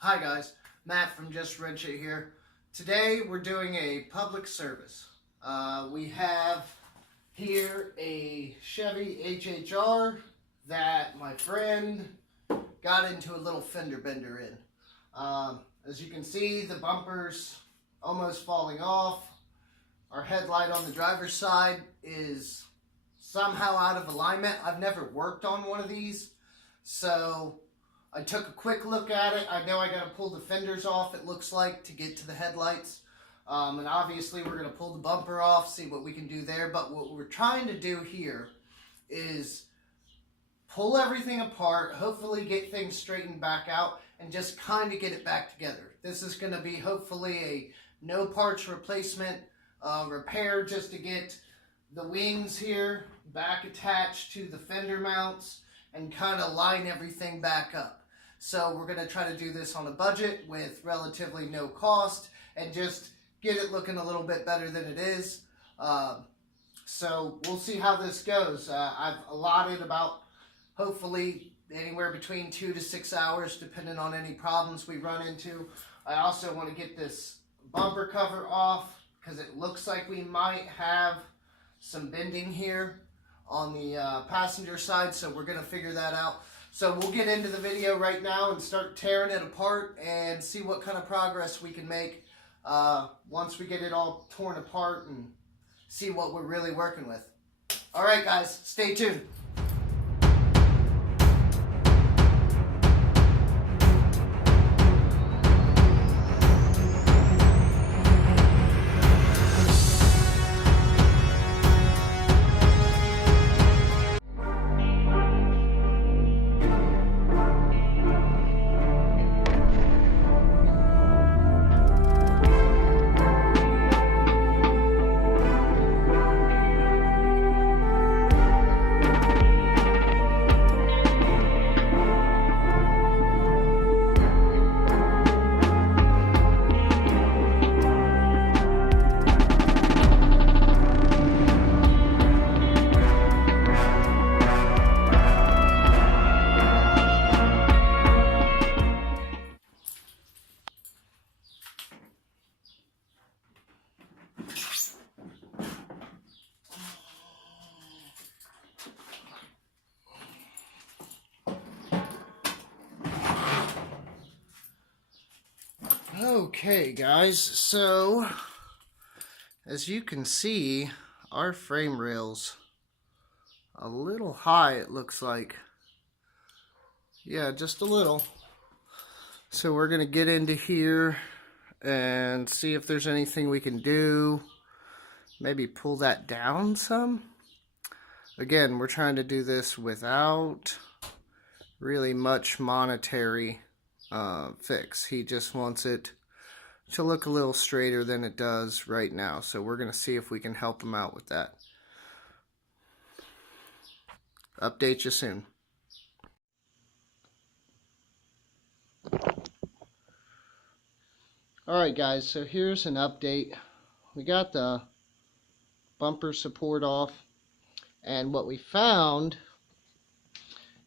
Hi guys, Matt from Just Red Shit here. Today we're doing a public service. We have here a Chevy HHR that my friend got into a little fender bender in. As you can see, the bumper's almost falling off. Our headlight on the driver's side is somehow out of alignment. I've never worked on one of these, so I took a quick look at it. I know I got to pull the fenders off, it looks like, to get to the headlights. And obviously we're going to pull the bumper off, see what we can do there. But what we're trying to do here is pull everything apart, hopefully get things straightened back out, and just kind of get it back together. This is going to be hopefully a no parts replacement repair, just to get the wings here back attached to the fender mounts and kind of line everything back up. So we're going to try to do this on a budget with relatively no cost and just get it looking a little bit better than it is. So we'll see how this goes. I've allotted about hopefully anywhere between 2 to 6 hours depending on any problems we run into. I also want to get this bumper cover off because it looks like we might have some bending here on the passenger side, so we're going to figure that out. So we'll get into the video right now and start tearing it apart and see what kind of progress we can make once we get it all torn apart and see what we're really working with. Alright guys, stay tuned. Okay guys, so as you can see, our frame rail's a little high, it looks like. Yeah, just a little. So we're gonna get into here and see if there's anything we can do. Maybe pull that down some. Again, we're trying to do this without really much monetary fix. He just wants it to look a little straighter than it does right now. So we're going to see if we can help him out with that. Update you soon. Alright guys, so here's an update. We got the bumper support off, and what we found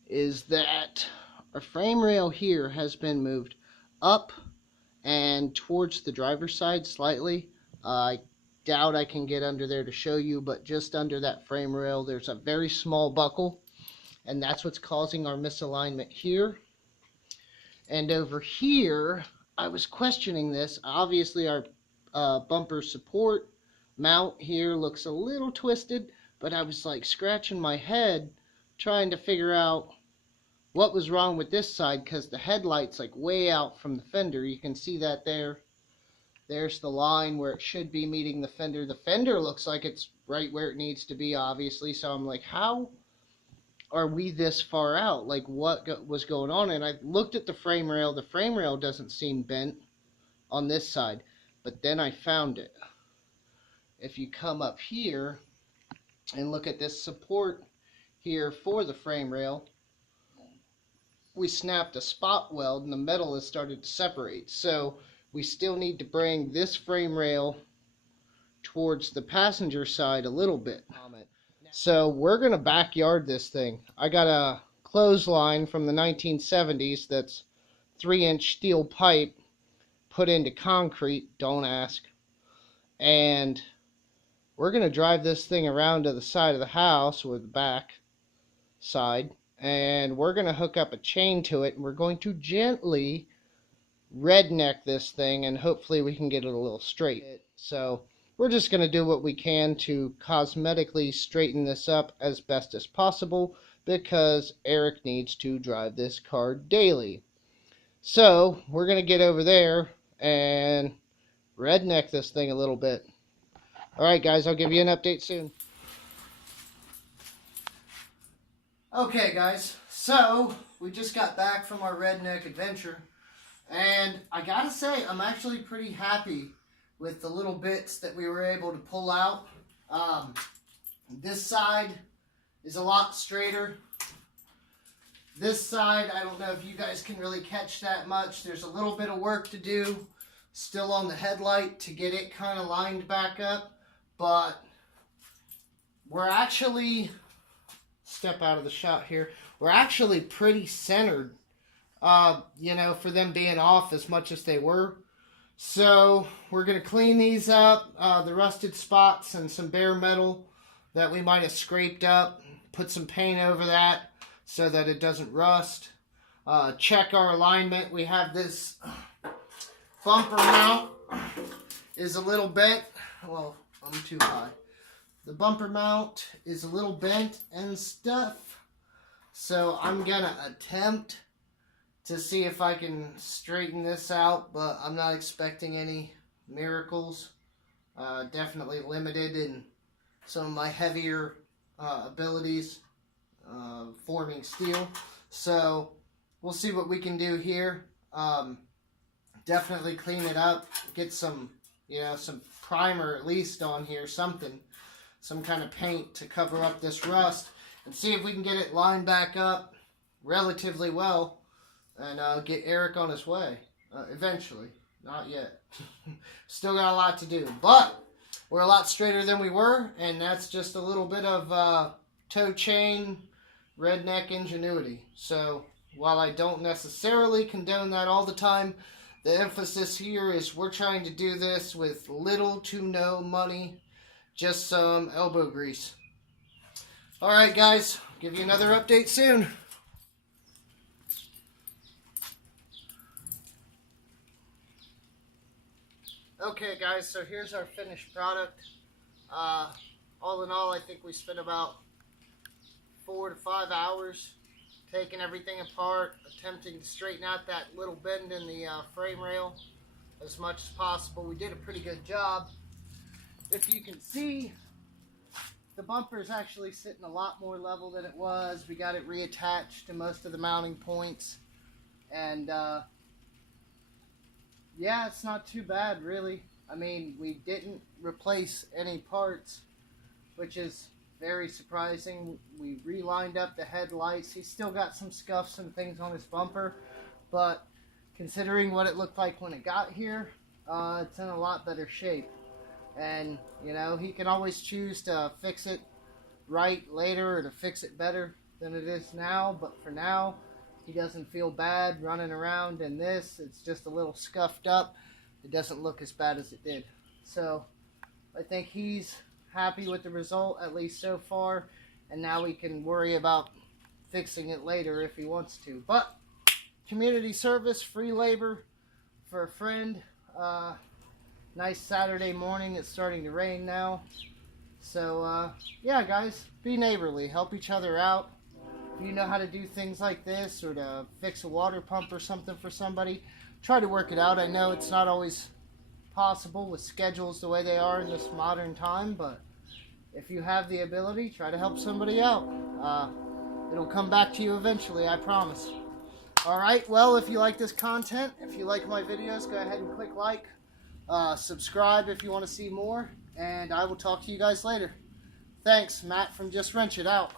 is that our frame rail here has been moved up and towards the driver's side slightly. I doubt I can get under there to show you, but just under that frame rail there's a very small buckle, and that's what's causing our misalignment here. And over here, I was questioning this. Obviously our bumper support mount here looks a little twisted, but I was like scratching my head trying to figure out what was wrong with this side, because the headlight's like way out from the fender. You can see that there. There's the line where it should be meeting the fender. The fender looks like it's right where it needs to be, obviously. So I'm like, how are we this far out? Like, what was going on? And I looked at the frame rail. The frame rail doesn't seem bent on this side, but then I found it. If you come up here and look at this support here for the frame rail, we snapped a spot weld and the metal has started to separate. So we still need to bring this frame rail towards the passenger side a little bit. So we're going to backyard this thing. I got a clothesline from the 1970s that's 3-inch steel pipe put into concrete, don't ask. And we're going to drive this thing around to the side of the house, or the back side, and we're going to hook up a chain to it, and we're going to gently redneck this thing, and hopefully we can get it a little straight. So we're just going to do what we can to cosmetically straighten this up as best as possible, because Eric needs to drive this car daily. So we're going to get over there and redneck this thing a little bit. Alright guys, I'll give you an update soon. Okay guys, so we just got back from our redneck adventure, and I gotta say, I'm actually pretty happy with the little bits that we were able to pull out. This side is a lot straighter. This side, I don't know if you guys can really catch that much. There's a little bit of work to do still on the headlight to get it kind of lined back up, but we're actually, step out of the shot here, we're actually pretty centered, you know, for them being off as much as they were. So we're going to clean these up, the rusted spots and some bare metal that we might have scraped up, put some paint over that so that it doesn't rust. Check our alignment. We have this bumper mount is a little bent. Well, I'm too high. The bumper mount is a little bent and stuff. So I'm going to attempt to see if I can straighten this out, but I'm not expecting any miracles. Definitely limited in some of my heavier abilities forming steel. So we'll see what we can do here. Definitely clean it up, get some, you know, some primer at least on here, something, some kind of paint to cover up this rust, and see if we can get it lined back up relatively well, and get Eric on his way eventually. Not yet. Still got a lot to do, but we're a lot straighter than we were, and that's just a little bit of toe chain redneck ingenuity. So while I don't necessarily condone that all the time, the emphasis here is we're trying to do this with little to no money, just some elbow grease. Alright guys, give you another update soon. Okay guys, so here's our finished product. All in all, I think we spent about 4 to 5 hours taking everything apart, attempting to straighten out that little bend in the frame rail as much as possible. We did a pretty good job. If you can see, the bumper is actually sitting a lot more level than it was. We got it reattached to most of the mounting points, and yeah, it's not too bad really. I mean, we didn't replace any parts, which is very surprising. We relined up the headlights. He's still got some scuffs and things on his bumper, but considering what it looked like when it got here, it's in a lot better shape. And, you know, he can always choose to fix it right later or to fix it better than it is now, but for now, he doesn't feel bad running around in this. It's just a little scuffed up. It doesn't look as bad as it did. So, I think he's happy with the result, at least so far, and now we can worry about fixing it later if he wants to. But community service, free labor for a friend. Nice Saturday morning. It's starting to rain now, so yeah guys, be neighborly, help each other out. If you know how to do things like this, or to fix a water pump or something for somebody, try to work it out. I know it's not always possible with schedules the way they are in this modern time, but if you have the ability, try to help somebody out. It'll come back to you eventually, I promise. Alright, well, if you like this content, if you like my videos, go ahead and click like, subscribe if you want to see more, and I will talk to you guys later. Thanks, Matt from Just Wrench It out.